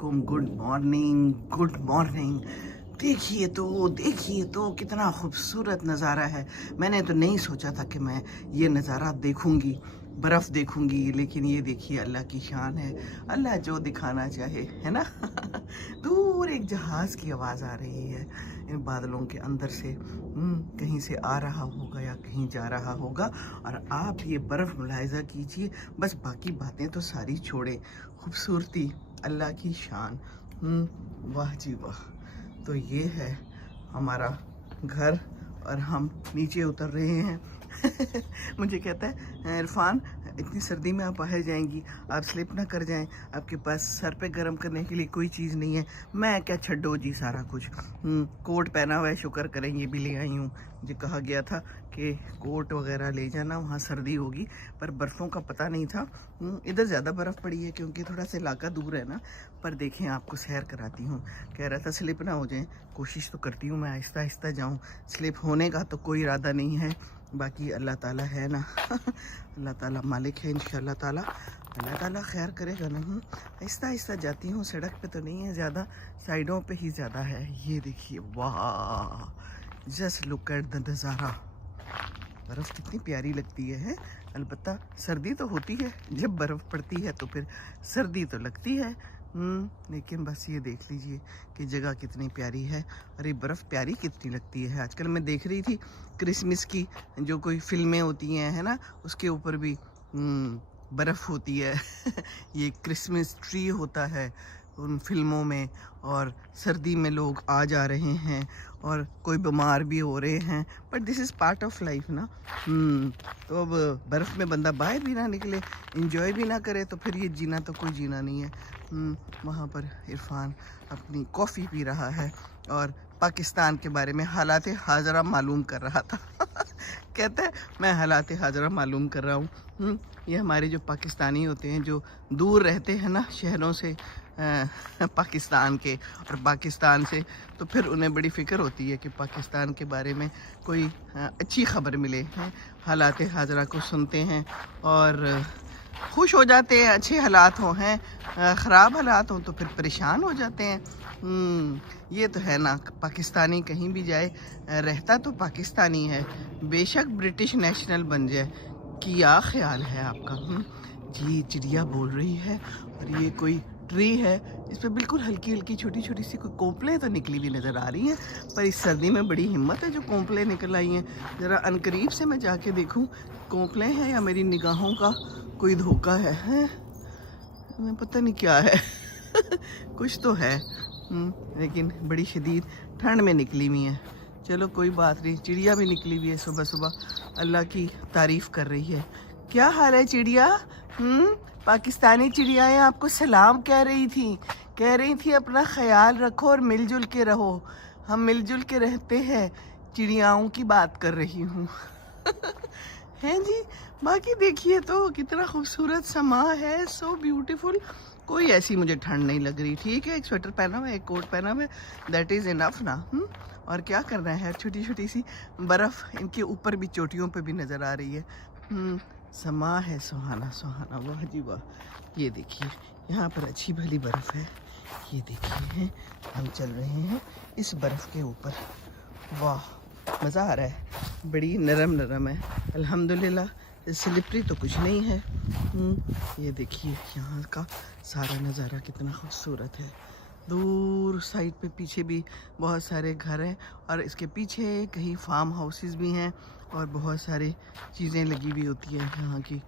वालेकुम, good morning, good morning. देखिए तो कितना खूबसूरत नज़ारा है। मैंने तो नहीं सोचा था कि मैं ये नज़ारा देखूंगी, बर्फ़ देखूंगी, लेकिन ये देखिए अल्लाह की शान है। अल्लाह जो दिखाना चाहे, है ना। दूर एक जहाज़ की आवाज़ आ रही है इन बादलों के अंदर से। कहीं से आ रहा होगा या कहीं जा रहा होगा। और आप ये बर्फ़ मुलाहिज़ा कीजिए, बस बाकी बातें तो सारी छोड़ें। खूबसूरती, अल्लाह की शान, वाह जी वाह। तो ये है हमारा घर और हम नीचे उतर रहे हैं। मुझे कहता है इरफान, इतनी सर्दी में आप बाहर जाएंगी, आप स्लिप ना कर जाएं, आपके पास सर पे गर्म करने के लिए कोई चीज़ नहीं है। मैं क्या, छड्डो जी सारा कुछ। कोट पहना हुआ है, शुक्र करें ये भी ले आई हूँ। मुझे कहा गया था कि कोट वगैरह ले जाना, वहाँ सर्दी होगी, पर बर्फ़ों का पता नहीं था। इधर ज़्यादा बर्फ़ पड़ी है क्योंकि थोड़ा सा इलाका दूर है ना। पर देखें, आपको सैर कराती हूँ। कह रहा था स्लिप ना हो जाए, कोशिश तो करती हूँ मैं आहिस्ता आहिस्ता जाऊँ। स्लिप होने का तो कोई इरादा नहीं है, बाकी अल्लाह ताला है ना। अल्लाह ताला मालिक है, इंशाअल्लाह ताला अल्लाह ताला खैर करेगा ना। आहिस्ता आहिस्ता जाती हूँ, सड़क पे तो नहीं है ज़्यादा, साइडों पे ही ज़्यादा है। ये देखिए, वाह, जस्ट लुक एट द नज़ारा। बर्फ़ कितनी प्यारी लगती है। अलबत्ता सर्दी तो होती है, जब बर्फ़ पड़ती है तो फिर सर्दी तो लगती है। लेकिन बस ये देख लीजिए कि जगह कितनी प्यारी है और ये बर्फ़ प्यारी कितनी लगती है। आजकल मैं देख रही थी क्रिसमस की जो कोई फिल्में होती हैं, है ना, उसके ऊपर भी बर्फ़ होती है। ये क्रिसमस ट्री होता है उन फिल्मों में, और सर्दी में लोग आ जा रहे हैं और कोई बीमार भी हो रहे हैं, but this is part of life ना। तो अब बर्फ़ में बंदा बाहर भी ना निकले, इंजॉय भी ना करे, तो फिर ये जीना तो कोई जीना नहीं है। वहाँ पर इरफान अपनी कॉफ़ी पी रहा है और पाकिस्तान के बारे में हालात हाजरा मालूम कर रहा था। कहता है मैं हालात हाजरा मालूम कर रहा हूँ। ये हमारे जो पाकिस्तानी होते हैं, जो दूर रहते हैं ना शहरों से, पाकिस्तान के और पाकिस्तान से, तो फिर उन्हें बड़ी फ़िक्र होती है कि पाकिस्तान के बारे में कोई अच्छी ख़बर मिले। हालात हाजरा को सुनते हैं और खुश हो जाते हैं, अच्छे हालात हों, हैं ख़राब हालात हों तो फिर परेशान हो जाते हैं। ये तो है ना, पाकिस्तानी कहीं भी जाए रहता तो पाकिस्तानी है, बेशक ब्रिटिश नेशनल बन जाए। क्या ख्याल है आपका? जी, चिड़िया बोल रही है और ये कोई ट्री है, इस पर बिल्कुल हल्की हल्की छोटी छोटी सी कोई कोंपलें तो निकली हुई नज़र आ रही हैं, पर इस सर्दी में बड़ी हिम्मत है जो कोंपलें निकल आई हैं। ज़रा अनकरीब से मैं जाके देखूं कोंपलें हैं या मेरी निगाहों का कोई धोखा है? मैं पता नहीं क्या है। कुछ तो है, लेकिन बड़ी शदीद ठंड में निकली हुई है। चलो कोई बात नहीं, चिड़िया भी निकली हुई है सुबह सुबह, अल्लाह की तारीफ़ कर रही है। क्या हाल है चिड़िया? पाकिस्तानी चिड़ियाएँ आपको सलाम कह रही थी अपना ख्याल रखो और मिलजुल के रहो। हम मिलजुल के रहते हैं, चिड़ियाओं की बात कर रही हूँ। हैं जी। बाकी देखिए तो कितना खूबसूरत समा है, सो ब्यूटीफुल। कोई ऐसी मुझे ठंड नहीं लग रही। ठीक है, एक स्वेटर पहना हुआ है, एक कोट पहना हुआ है, दैट इज़ इनफ ना। और क्या करना है, छोटी छोटी सी बर्फ़ इनके ऊपर भी, चोटियों पे भी नज़र आ रही है। समा है सुहाना सुहाना, वाह जी वाह। ये देखिए यहाँ पर अच्छी भली बर्फ़ है। ये देखिए हम चल रहे हैं इस बर्फ़ के ऊपर, वाह मज़ा आ रहा है, बड़ी नरम नरम है अल्हम्दुलिल्लाह, स्लिपरी तो कुछ नहीं है। ये देखिए यहाँ का सारा नज़ारा कितना खूबसूरत है। दूर साइड पे पीछे भी बहुत सारे घर हैं और इसके पीछे कहीं फार्म हाउसेस भी हैं और बहुत सारी चीज़ें लगी हुई होती हैं यहाँ की।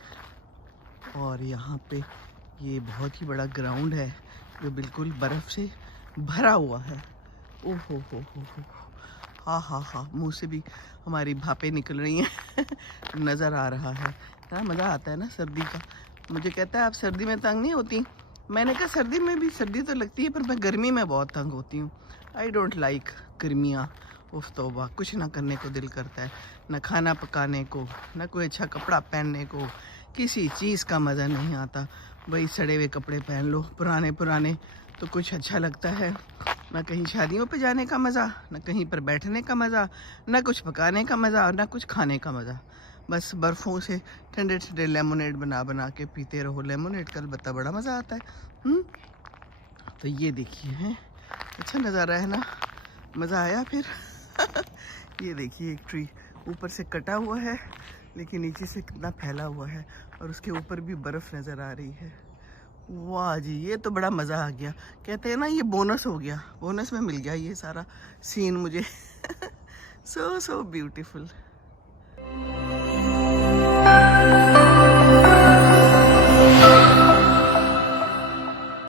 और यहाँ पे ये बहुत ही बड़ा ग्राउंड है जो बिल्कुल बर्फ़ से भरा हुआ है। ओह हो, हाँ, मुंह से भी हमारी भापें निकल रही हैं। नज़र आ रहा है। इतना मज़ा आता है ना सर्दी का। मुझे कहता है आप सर्दी में तंग नहीं होती? मैंने कहा सर्दी में भी, सर्दी तो लगती है पर मैं गर्मी में बहुत तंग होती हूँ। आई डोंट लाइक गर्मियाँ। उफ तौबा, कुछ ना करने को दिल करता है, ना खाना पकाने को, ना कोई अच्छा कपड़ा पहनने को, किसी चीज़ का मज़ा नहीं आता। भाई सड़े हुए कपड़े पहन लो, पुराने तो कुछ अच्छा लगता है। ना कहीं शादियों पे जाने का मज़ा, ना कहीं पर बैठने का मज़ा, ना कुछ पकाने का मज़ा, ना कुछ खाने का मज़ा। बस बर्फ़ों से ठंडे ठंडे लेमोनेड बना के पीते रहो। लेमोनेड का अलबत्ता बड़ा मज़ा आता है। तो ये देखिए हैं, अच्छा नज़ारा है ना, मज़ा आया फिर। ये देखिए एक ट्री ऊपर से कटा हुआ है लेकिन नीचे से कितना फैला हुआ है और उसके ऊपर भी बर्फ़ नज़र आ रही है। वाह जी, ये तो बड़ा मज़ा आ गया। कहते हैं ना ये बोनस हो गया, बोनस में मिल गया ये सारा सीन मुझे। So beautiful.